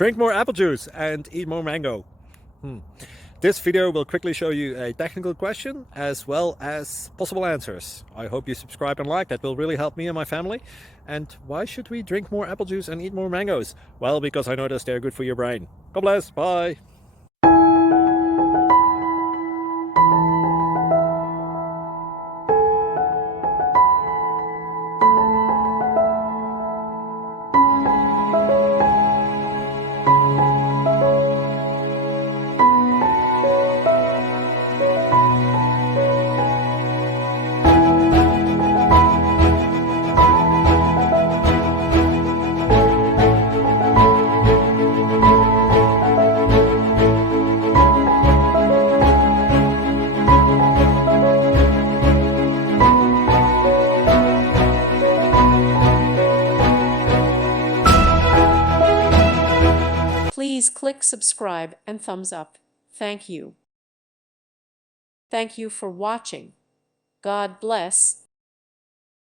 Drink more apple juice and eat more mango. This video will quickly show you a technical question as well as possible answers. I hope you subscribe and like, that will really help me and my family. And why should we drink more apple juice and eat more mangoes? Well, because I noticed they're good for your brain. God bless, bye. Please click subscribe and thumbs up. Thank you. Thank you for watching. God bless.